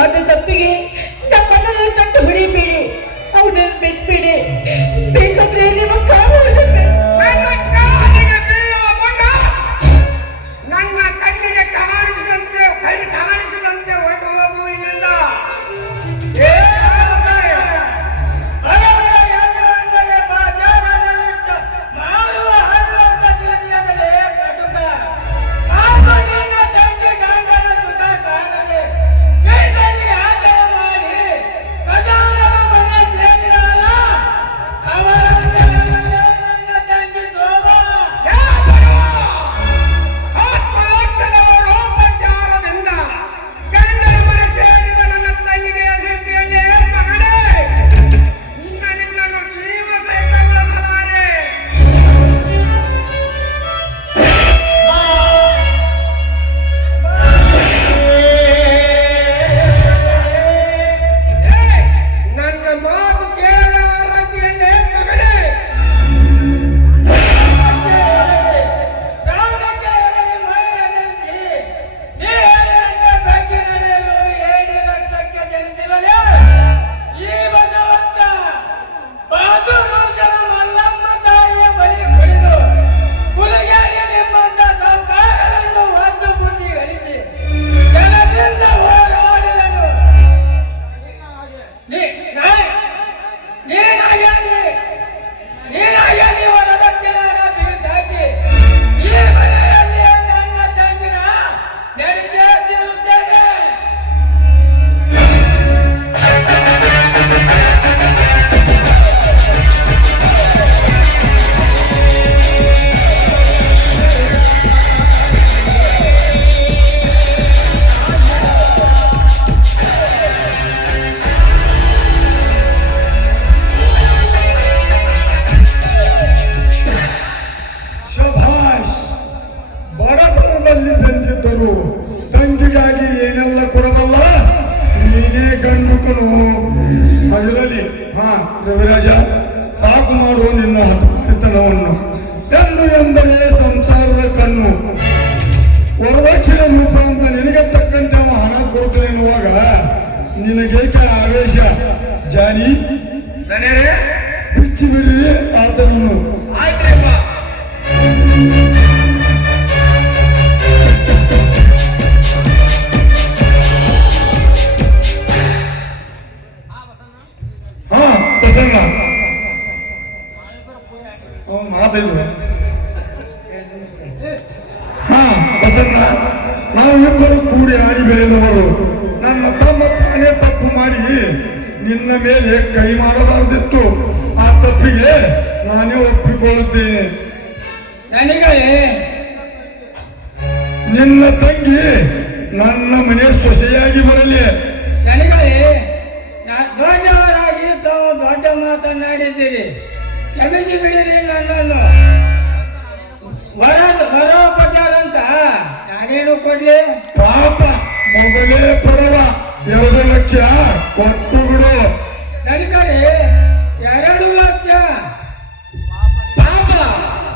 ಮಾಡಿದ ತಪ್ಪಿಗೆ ನಮ್ಮನ್ನ ಕಟ್ಟು ಹೊಡಿಬೇಡಿ, ಅವನನ್ನು ಬಿಟ್ಬಿಡಿ. ಬೇಕಾದ್ರೆ ನಿಮ್ಮ ಕಾಲು ನನ್ನ ಕಾಲಿಗೆ ಬೀಳುವ ಮುನ್ನ ನನ್ನ ಕಣ್ಣಿಗೆ ಕಾಣಿಸಿದಂತೆ ಹೊರಟು ಹೋಗು ಇಲ್ಲಿಂದ. ತಂಗಿಗಾಗಿ ಏನೆಲ್ಲ ಕೊಡಬಲ್ಲ ನೀನೇ ಗಂಡುಕನು. ಇರಲಿ, ರವಿರಾಜ, ಸಾಕು ಮಾಡು ನಿನ್ನ ಹಠಮಾರಿತನವನ್ನು. ಹೆಣ್ಣು ಎಂದರೆ ಸಂಸಾರದ ಕಣ್ಣು. ವರದಕ್ಷಿಣೆ ರೂಪ ಅಂತ ನಿನಗೆ ತಕ್ಕಂತೆ ಅವ ಹಣ ಕೊಡ್ತಾನೆ ಎನ್ನುವಾಗ ನಿನಗೇಕೆ ಆವೇಶ? ಜಾನಿ, ಬಿಚ್ಚಿ ಬಿಡ್ರಿ ಆತನನ್ನು. ಬಸಣ್ಣ ಬಸಣ್ಣ, ನಾವಿಬ್ಬರು ಕೂಡಿ ಆಡಿ ಬೆಳೆದವರು. ನನ್ನ ತಮ್ಮ ತಾನೇ ತಪ್ಪು ಮಾಡಿ ನಿನ್ನ ಮೇಲೆ ಕೈ ಮಾಡಬಾರದಿತ್ತು. ಆ ತಪ್ಪಿಗೆ ನಾನೇ ಒಪ್ಪಿಕೊಳ್ಳುತ್ತೇನೆ. ನಿನ್ನ ತಂಗಿ ನನ್ನ ಮನೆ ಸೊಸೆಯಾಗಿ ಬರಲಿ. ದೊಡ್ಡವರಾಗಿ ತಾವು ದೊಡ್ಡ ಮಾತನಾಡಿದ್ದೀರಿ, ಕ್ಷಮಿಸಿ ಬಿಡಿರಿ. ನನ್ನನ್ನು ವರೋಪಚಾರ ಅಂತ ನಾನೇನು ಕೊಡ್ಲಿ? ಪಾಪ, ಮೊದಲೇ ಪರವ 2 ಲಕ್ಷ ಕೊಟ್ಟು ಬಿಡು. ದನಿಕರಿ 2 ಲಕ್ಷ? ಪಾಪ,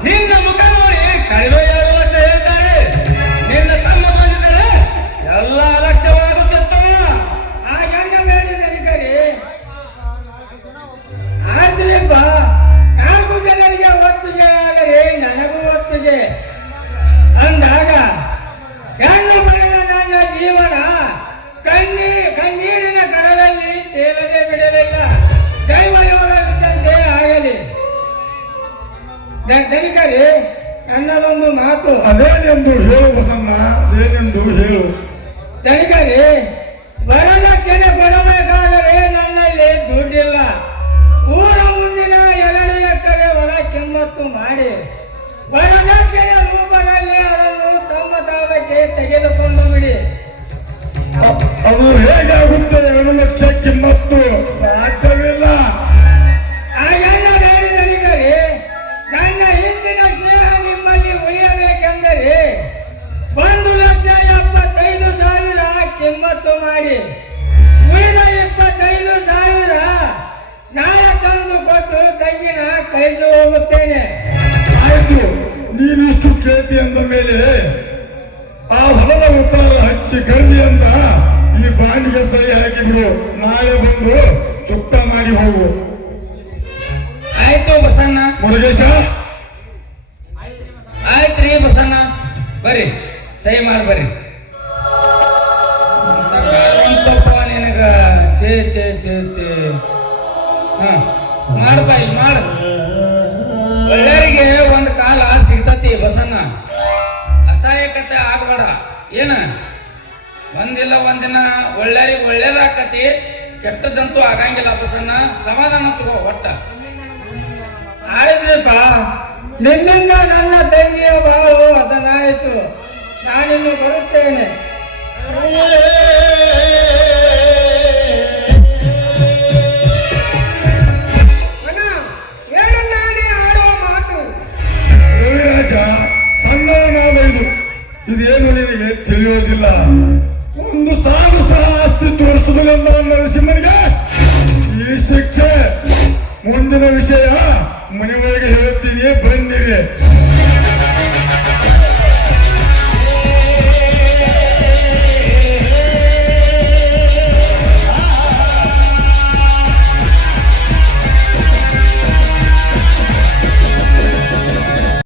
ನಿನ್ನ ಮುಖ ನೋಡಿ ಕಡಿಮೆ 2 ಲಕ್ಷ ಹೇಳ್ತಾರೆ. ನಿನ್ನ ತಮ್ಮ ಬಂದಿದ್ದಾರೆ ಎಲ್ಲ ಲಕ್ಷವಾಗುತ್ತಿತ್ತು. ಹಾಗಂಗ ಬೇಡಿ ದನಿಕರಿ. ಆದ್ರಿಪ್ಪ, 4 ಜನರಿಗೆ ಒಪ್ಪಿಗೆ ಆದರೆ ನನಗೂ ಒಪ್ಪಿಗೆ ಅಂದಾಗ ಹೆಣ್ಣು ಬರೆದ ನನ್ನ ಜೀವನ ಕಣ್ಣೀರಿನ ಕಡಲಲ್ಲಿ ತೇಲದೆ ಬಿಡಲಿಲ್ಲ. ದೈವಯೋಗದಂತೆ ಆಗಲಿ. ದನಿಕರಿ, ನನ್ನದೊಂದು ಮಾತು. ಅದೇನೆಂದು ಹೇಳು ಬಸಣ್ಣ, ಅದೇನೆಂದು ಹೇಳು. ದನಿಕರಿ, ವರದಕ್ಷಿಣೆ ಕೊಡಬೇಕಾದರೆ ನನ್ನಲ್ಲಿ ದುಡ್ಡಿಲ್ಲ. ಊರ ಮುಂದಿನ 2 ಎಕರೆ ಹೊಲ ಕಿಮ್ಮತ್ತು ಮಾಡಿ ವರದಕ್ಷಿಣೆ ರೂಪದಲ್ಲಿ ಅದನ್ನು ತಮ್ಮ ತಾವಕ್ಕೆ ತೆಗೆದುಕೊಂಡು ಬಿಡಿ. ಅದು ಹೇಗಾಗುತ್ತೆ? 2 ಲಕ್ಷ ಕಿಮ್ಮತ್ತು ಸಾಧ್ಯವಿಲ್ಲ. ಹಾಗೆಲ್ಲ ಬೇರೆ ದನಿಕರಿ, ನನ್ನ ಹಿಂದಿನ ಸ್ನೇಹ ನಿಮ್ಮಲ್ಲಿ ಉಳಿಯಬೇಕೆಂದರೆ 1,75,000 ಕಿಮ್ಮತ್ತು ಮಾಡಿ ಉಳಿದ 25,000 ನಾಳೆ ತಂದು ಕೊಟ್ಟು ತಂಗಿನ ಕಳಿಸಿ ಹೋಗುತ್ತೇನೆ. ಆಯ್ತು, ನೀನಿಷ್ಟು ಕೇಳ್ತಿ ಅಂದ ಮೇಲೆ ಆ ಹೊಲದ ಉತ್ತಾರ ಹಚ್ಚಿ ಕರ್ದಿ ಅಂತ ಈ ಬಾಂಡಿಗೆ ಸಹಿ ನಾಳೆ ಬಂದು ಚುಕ್ತ ಮಾಡಿ ಹೋಗು. ಆಯ್ತು ಬಸಣ್ಣ. ಮುರುಗೇಶ, ಆಯ್ತ್ರಿ ಬಸಣ್ಣ, ಬರ್ರಿ ಸಹಿ ಮಾಡಿ ಬರ್ರಿ. ನಿನಗ ಚೇ ಚೇ ಚೇ ಚೇ ಮಾಡಪ್ಪ, ಇಲ್ಲಿ ಮಾಡು. ಒಳ್ಳೆಯವರಿಗೆ ಒಂದು ಕಾಲ ಸಿಗ್ತತಿ ಬಸಣ್ಣ, ಅಸಹಾಯಕತೆ ಆಗ್ಬೇಡ. ಏನ ಒಂದಿಲ್ಲ ಒಂದಿನ ಒಳ್ಳೆಯರಿಗೆ ಒಳ್ಳೇದಾಕತಿ, ಕೆಟ್ಟದಂತೂ ಆಗಂಗಿಲ್ಲ ಬಸಣ್ಣ. ಸಮಾಧಾನ ತಗೋ ಒಟ್ಟ. ಆಯ್ತಪ್ಪ, ನಿನ್ನಿಂದ ನನ್ನ ತಂಗಿಯ ಬಾಳು ಹಸನಾಯಿತು. ನಾನಿನ್ನು ಬರುತ್ತೇನೆ. ರವಿರಾಜ, ಸಣ್ಣವನಾದ ಇದೇನು ನಿನಗೆ ತಿಳಿಯೋದಿಲ್ಲ. ಒಂದು ಸಾಲು ಸಹ ಆಸ್ತಿ ತೋರಿಸುವುದಿಲ್ಲ ನರಸಿಂಹನಿಗೆ ಈ ಶಿಕ್ಷೆ. ಮುಂದಿನ ವಿಷಯ ಮನೆಯೊಳಗೆ ಹೇಳ್ತೀನಿ, ಬಂದಿರಿ.